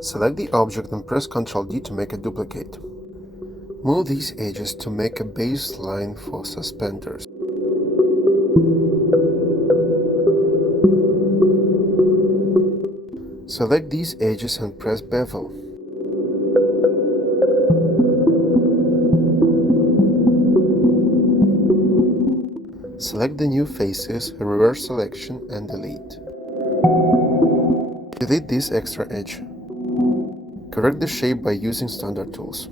Select the object and press Ctrl D to make a duplicate. Move these edges to make a baseline for suspenders. Select these edges and press Bevel. Select the new faces, reverse selection and delete. Delete this extra edge. Correct the shape by using standard tools.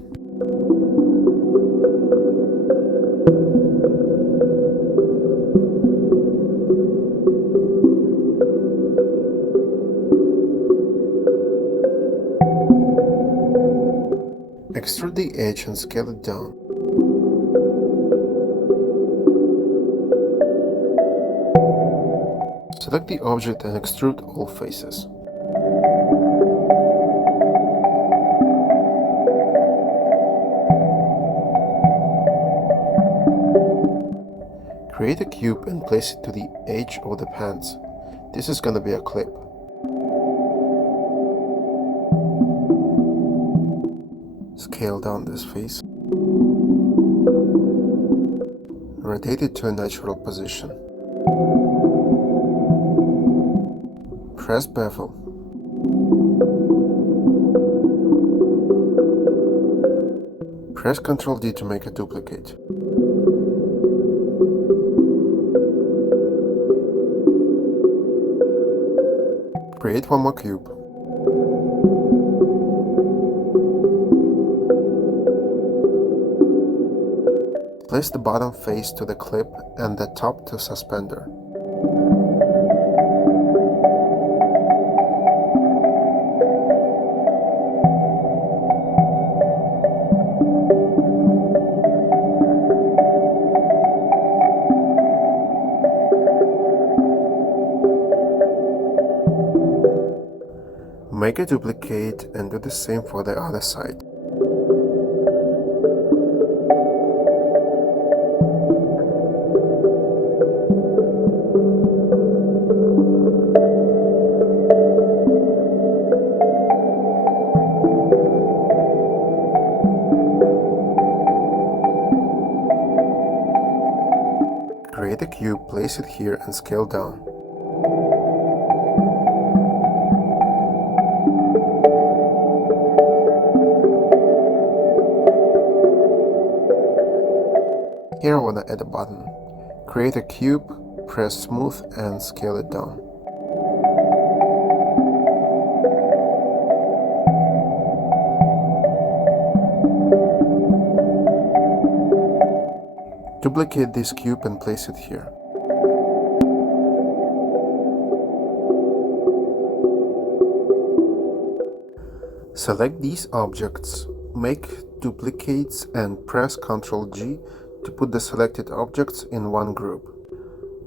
Extrude the edge and scale it down. Select the object and extrude all faces. Create a cube and place it to the edge of the pants. This is gonna be a clip. Scale down this face. Rotate it to a natural position. Press Bevel. Press Ctrl D to make a duplicate. Create one more cube. Place the bottom face to the clip and the top to suspender. Make a duplicate and do the same for the other side. Create a cube, place it here and scale down. Here I want to add a button. Create a cube, press smooth and scale it down. Duplicate this cube and place it here. Select these objects, make duplicates and press Ctrl G to put the selected objects in one group.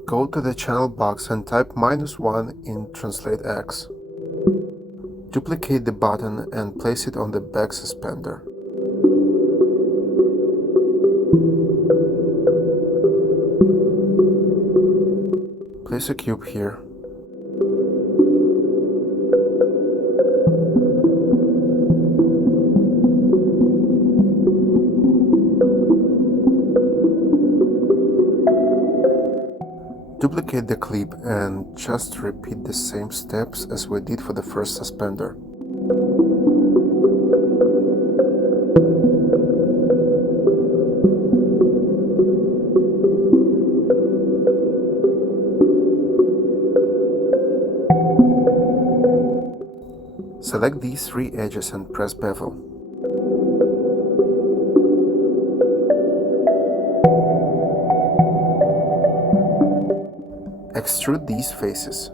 Go to the channel box and type -1 in Translate X. Duplicate the button and place it on the back suspender. Place a cube here. Duplicate the clip and just repeat the same steps as we did for the first suspender. Select these three edges and press Bevel. Extrude these faces.